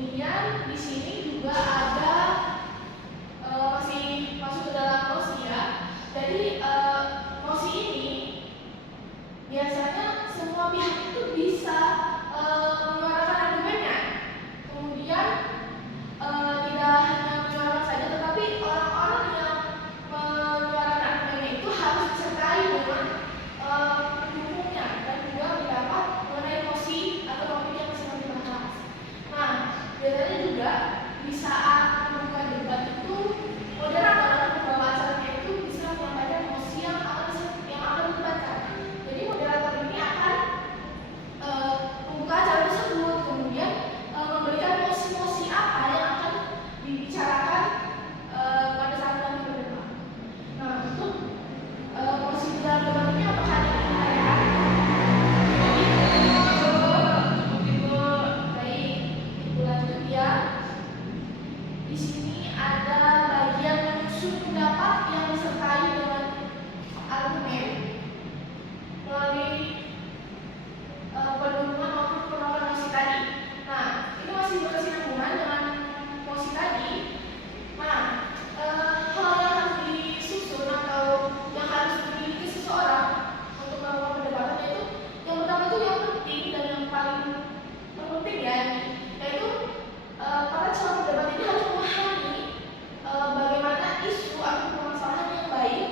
Kemudian di sini juga ada masih masuk ke dalam mosi ya. Jadi mosi ini biasanya semua pihak itu bisa menyuarakan argumennya. Kemudian tidak hanya menyuarakan saja, tetapi orang-orang yang menyuarakan argumennya itu harus disertai dengan pendukungnya dan juga pendapat mengenai mosi atau topik yang sedang dibahas. Nah, biasanya juga di saat membuka debat itu moderator atau pembawa acaranya itu bisa menyampaikan mosi yang akan didebatkan. Jadi moderator ini akan membuka acara tersebut, kemudian memberikan mosi-mosi apa yang akan dibicarakan pada saat nanti berdebat. Nah, untuk mosi di dalam debat ini apakah ada yang ditanyakan? Baik, itu lanjut ya. Di sini ada bagian menyusun pendapat yang disertai dengan argumen melalui pendukung maupun penolakan mosi tadi. Nah, ini masih berkesinambungan dengan mosi tadi. Nah, hal yang harus disusun atau yang harus dimiliki seseorang untuk melakukan perdebatan yaitu yang pertama itu yang penting dan yang paling terpenting ya, yaitu para calon pendebat ini harus memahami bagaimana isu atau permasalahan yang baik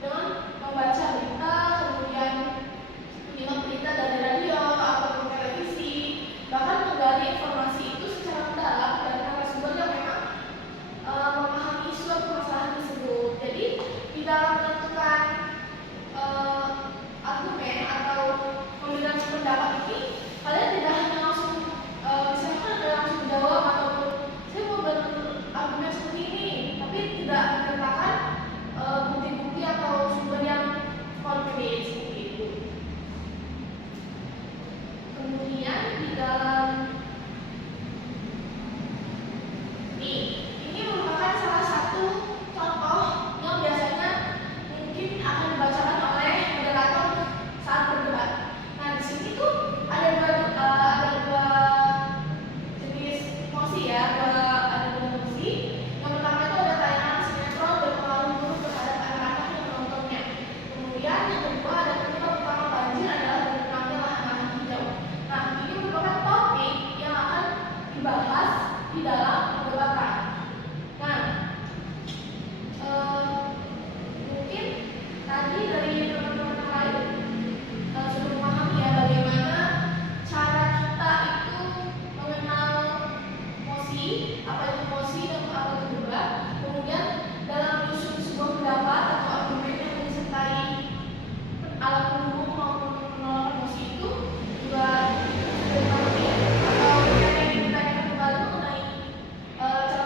dengan membaca berita, kemudian menyimak berita dari radio atau televisi, bahkan menggali informasi itu secara mendalam dari narasumber yang memang memahami isu atau permasalahan tersebut. Jadi di dalam menentukan argumen atau memberikan pendapat ini, kalian tidak hanya langsung misalkan ada langsung menjawab ataupun saya mau berargumen seperti ini, tapi tidak menyertakan bukti-bukti atau sumber yang konkret seperti itu. Kemudian di dalam ini merupakan salah satu contoh yang biasanya mungkin akan dibacakan oleh moderator saat berdebat. Nah, di sini tuh ada dua jenis mosi ya, ada dua mosi. Yang pertama itu ada tayangan sinetron berpengaruh buruk terhadap anak-anak yang menontonnya. Kemudian yang kedua ada penyebab utama banjir adalah berkurangnya lahan-lahan hijau. Nah, ini merupakan topik yang akan dibahas di dalam perdebatan. Nah, mungkin tadi dari teman-teman yang lain sudah memahami ya bagaimana cara kita itu mengenal mosi, apa itu mosi dan apa itu debat. Kemudian dalam menyusun sebuah pendapat atau argumen yang disertai alat pendukung maupun penolakan mosi itu juga sudah dipahami atau yang ditanyakan kembali mengenai cara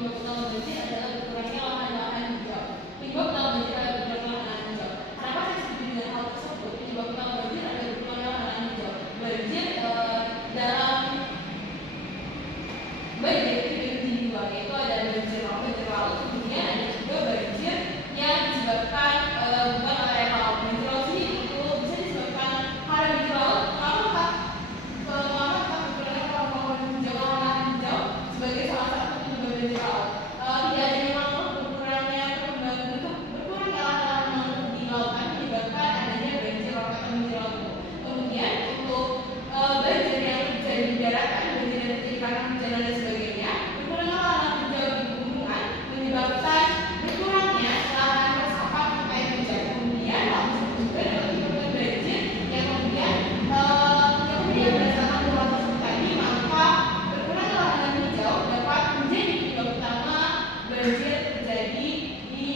penyebab utama banjir adalah berkurangnya lahan-lahan hijau. Penyebab utama banjir adalah berkurangnya lahan hijau. Kenapa saya setuju dengan hal tersebut? Penyebab utama banjir adalah berkurangnya lahan hijau. Banjir dalam banjir itu dibagi dua, yaitu ada banjir laut, kemudian ada juga banjir yang disebabkan bukan oleh laut. Banjir laut sendiri itu bisa disebabkan karena banjir laut berkurangnya lahan hijau sebagai salah satu penyebab banjir laut. Tidak adanya mangrove, berkurangnya lahan mangrove di lautan menyebabkan adanya banjir rob atau banjir laut. Kemudian untuk banjir yang terjadi di daratan, banjir yang terjadi karena hujan dan sebagainya, berkurangnya lahan hijau di pegunungan menyebabkan berkurangnya lahan resapan untuk air hujan. Kemudian hal tersebut juga dapat menyebabkan banjir yang kemudian berdasarkan hal tersebut tadi, maka berkurangnya lahan hijau dapat menjadi penyebab utama banjir terjadi di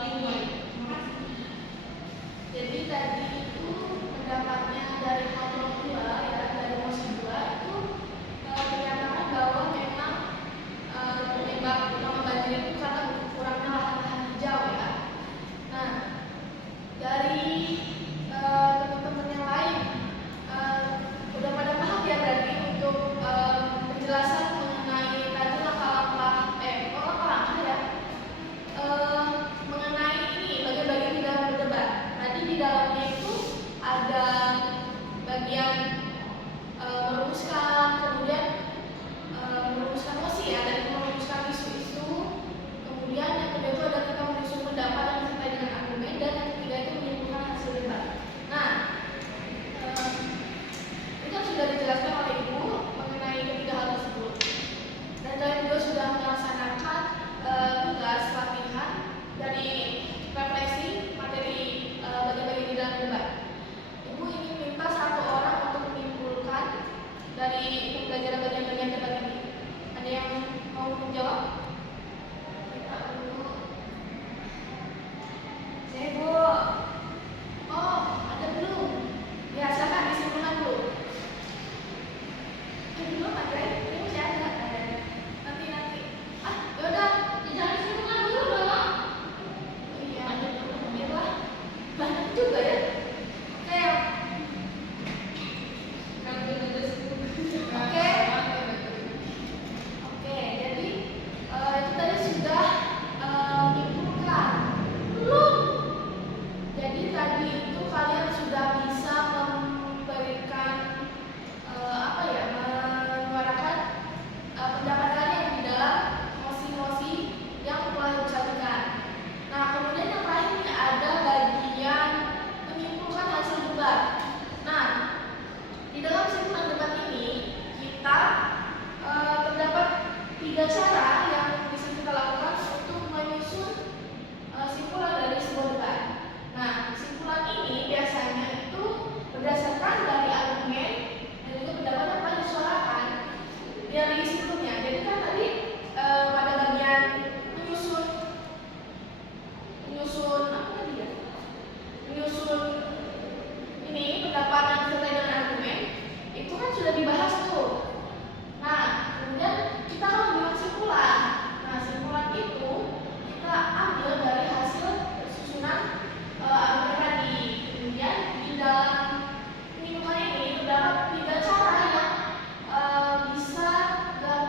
lingkungan. Jadi tadi itu pendapatnya dari kelompok 2 ya, dari mosi 2 itu menyatakan bahwa memang penyebab utama banjir itu karena berkurangnya lahan hijau ya. Nah, dari teman-teman yang lain udah pada paham ya berarti untuk penjelasan mengenai tadi langkah-langkah ya mengenai ini bagian-bagian di dalam berdebat. Tadi di dalamnya itu ada bagian merumuskan, kemudian merumuskan mosi ya, dan merumuskan isu-isu. Kemudian yang kedua itu ada kita menyusun pendapat yang terkait dengan argumen, dan yang ketiga itu menyimpulkan hasil debat. Nah, itu kan sudah dijelaskan oleh Ibu mengenai ketiga hal tersebut. Dan kalian juga sudah melaksanakan tugas latihan dari refleksi materi bagian-bagian di dalam debat. Ibu ingin minta satu orang untuk menyimpulkan dari pembelajaran bagian-bagian debat ini. Ada yang mau menjawab? Kita dulu. Saya Bu. Oh, ada belum? Ya, silakan disimpulkan dulu. Belum ada, ini masih ada. Nanti. Yaudah, jangan disimpulkan dulu dong. Oh iya, ada belum? Ya lah, banyak juga ya. Oke, jadi itu tadi sudah menyimpulkan. Belum. Jadi tadi itu kalian sudah bisa memberikan menyuarakan pendapat kalian di dalam mosi-mosi yang telah disampaikan. Nah, kemudian yang terakhir ini ada bagian menyimpulkan hasil debat. Nah, di dalam simpulan debat ini kita terdapat 3 cara yang bisa kita lakukan untuk menyusun simpulan dari sebuah debat. Nah, simpulan ini biasanya itu berdasarkan dari argumen dan juga pendapat yang telah disuarakan dari sebelumnya. Jadi kan tadi pada bagian menyusun apa tadi ya? Menyusun ini pendapat yang terkait dengan argumen itu kan sudah dibahas tuh. Nah, kemudian kita akan membuat simpulan. Nah, simpulan itu kita ambil dari hasil susunan argumen tadi. Kemudian di dalam penyimpulan ini terdapat 3 cara yang bisa dilakukan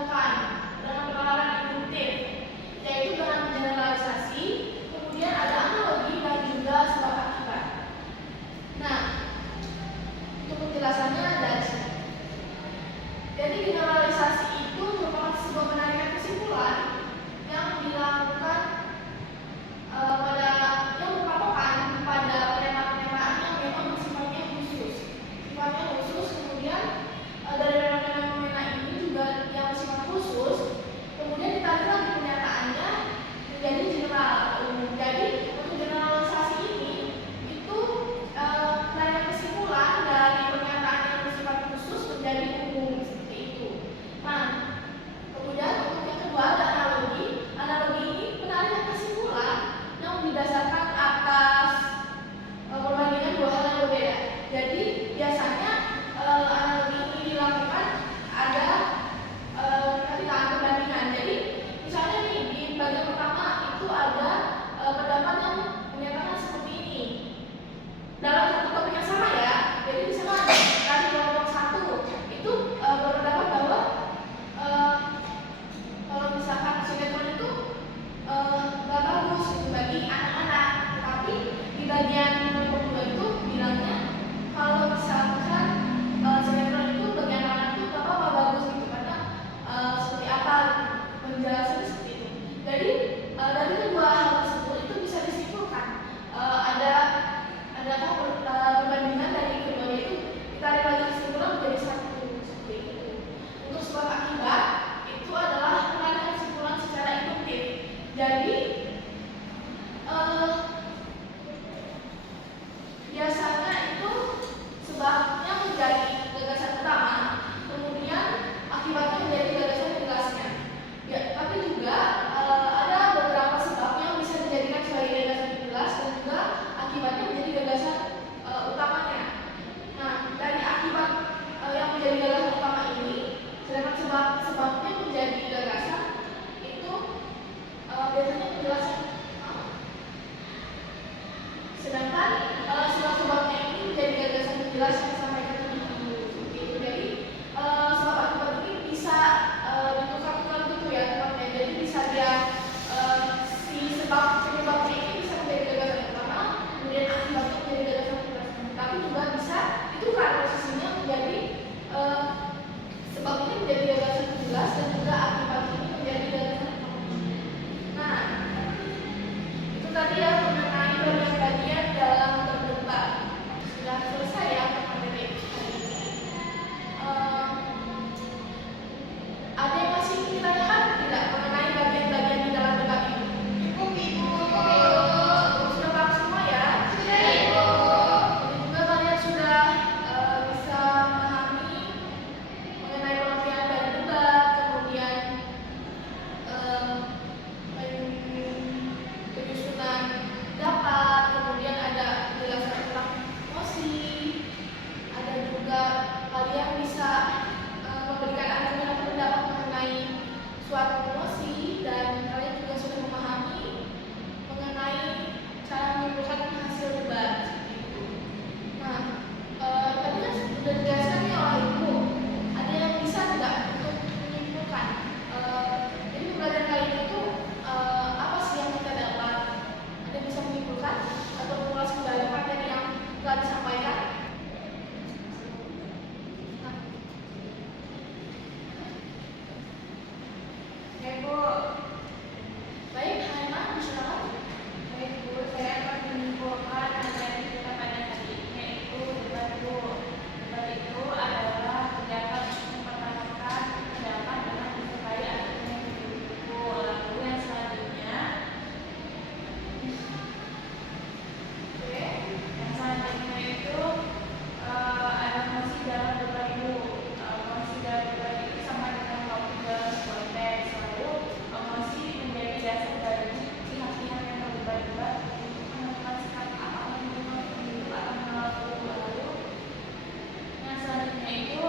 Oke, Bu. Baik, Hana, silakan. Baik, Bu, saya akan menyimpulkan apa yang kita pada hari ini, yaitu debat, Bu. Debat itu adalah pendapat mempertahankan pendapat dengan disukai argumen Bu. Lalu yang selanjutnya, yang selanjutnya itu ada mosi dalam debat Bu. Mosi dalam debat itu sama dengan topik dalam sebuah teks. Lalu mosi menjadi dasar dari pihak-pihak yang berdebat untuk menentukan sikap apakah mendukung pemilu atau menolak pemilu. Lalu yang selanjutnya itu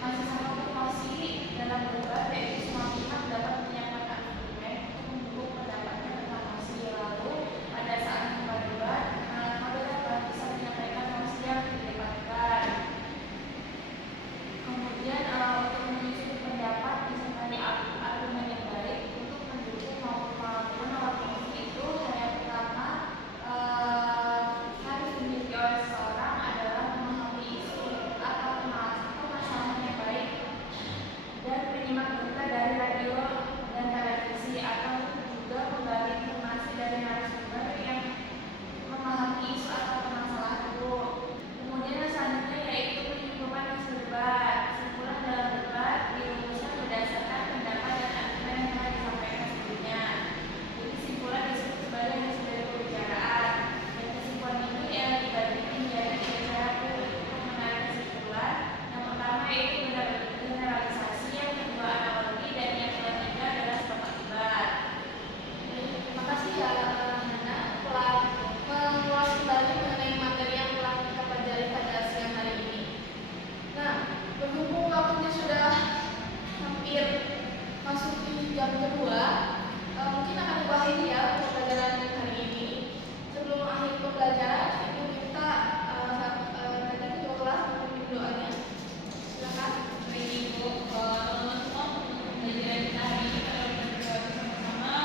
masih sama mosi dalam debat, yaitu semua pihak dapat menyampaikan argumen untuk mendukung pendapatnya tentang mosi. Lalu pada saat debat, mereka dapat bisa menyampaikan mosi yang didebatkan. Kemudian untuk menyusun pendapat disertai argumen yang baik untuk mendukung maupun menolak mosi itu, yang pertama harus dimiliki oleh seseorang adalah memahami isu atau permasalahan yang baik dan penyimak berita dari radio dan televisi, atau juga menggali informasi dari narasumber yang memahami isu atau permasalahan itu. Kemudian selanjutnya yaitu menyimpulkan hasil debat. Kesimpulan dalam debat dirumuskan berdasarkan pendapat dan argumen yang telah disampaikan sebelumnya. Jadi kesimpulan disebut sebagai hasil dari pembicaraan. Dan kesimpulan itu yang dibagi menjadi tiga cara untuk menarik kesimpulan. Yang pertama yaitu generalisasi, yang kedua analogi, dan yang ketiga adalah sepakat debat. Terima kasih ya, Hana, telah mengulas kembali mengenai materi yang telah kita pelajari pada siang hari ini. Nah, berhubung waktunya sudah hampir masuk di jam kedua, mungkin akan diakhiri ya untuk pelajaran hari ini. Sebelum akhir pembelajaran, Ibu minta tadi kelas memimpin doanya. Silakan. Baik, Ibu, teman-teman semua untuk pembelajaran kita hari ini kita berdoa bersama-sama.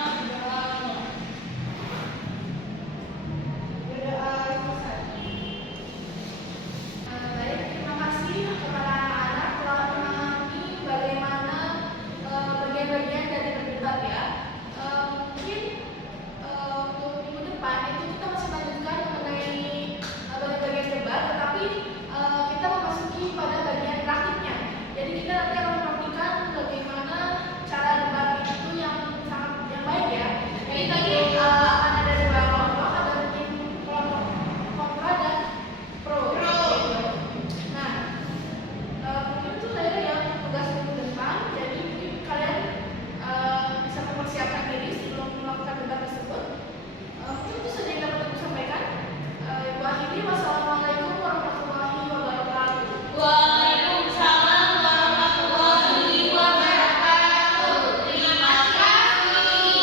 Berdoa selesai. Baik, terima kasih kepada anak-anak telah memahami bagaimana bagian-bagian dari berdebat ya. Mungkin untuk minggu depan itu kita masih lanjutkan mengenai bagian-bagian debat, tetapi kita memasuki pada bagian praktiknya. Jadi kita nanti akan mempraktikkan bagaimana cara debat itu yang sangat yang baik ya. Jadi tadi akan ada dua kelompok, ada mungkin kelompok kontra dan pro. Nah, mungkin itu saja yang tugas minggu depan. Jadi mungkin kalian bisa mempersiapkan diri sebelum melakukan debat tersebut. Mungkin itu saja yang dapat aku sampaikan. Ibu akhiri, wassalamualaikum warahmatullahi wabarakatuh. Waalaikumsalam warahmatullahi wabarakatuh. Terima kasih.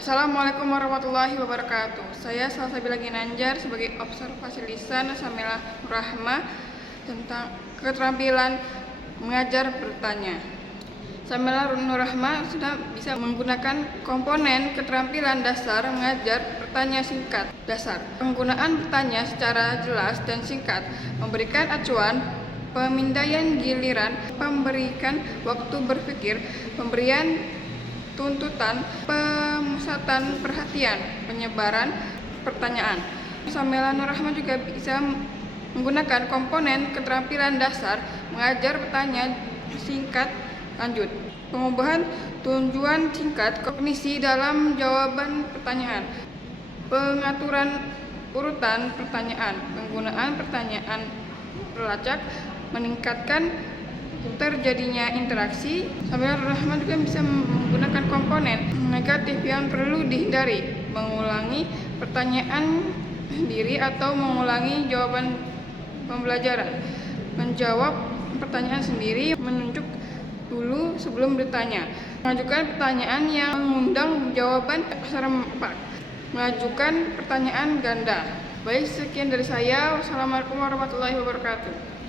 Assalamualaikum warahmatullahi wabarakatuh. Saya Salsabila Ginanjar sebagai observasi lisan Samila Rahma tentang keterampilan mengajar bertanya. Samila Rahma sudah bisa menggunakan komponen keterampilan dasar mengajar bertanya singkat dasar. Penggunaan bertanya secara jelas dan singkat, memberikan acuan, pemindaian giliran, memberikan waktu berpikir, pemberian tuntutan, pemusatan perhatian, penyebaran pertanyaan. Samila Rahma juga bisa menggunakan komponen keterampilan dasar mengajar bertanya singkat lanjut, pengubahan tujuan singkat kognisi dalam jawaban pertanyaan, pengaturan urutan pertanyaan, penggunaan pertanyaan pelacak, meningkatkan terjadinya interaksi. Samila Rahma juga bisa menggunakan komponen negatif yang perlu dihindari, mengulangi pertanyaan sendiri atau mengulangi jawaban pembelajaran, menjawab pertanyaan sendiri, menunjuk dulu sebelum bertanya, mengajukan pertanyaan yang mengundang jawaban serempak, mengajukan pertanyaan ganda. Baik, sekian dari saya. Wassalamualaikum warahmatullahi wabarakatuh.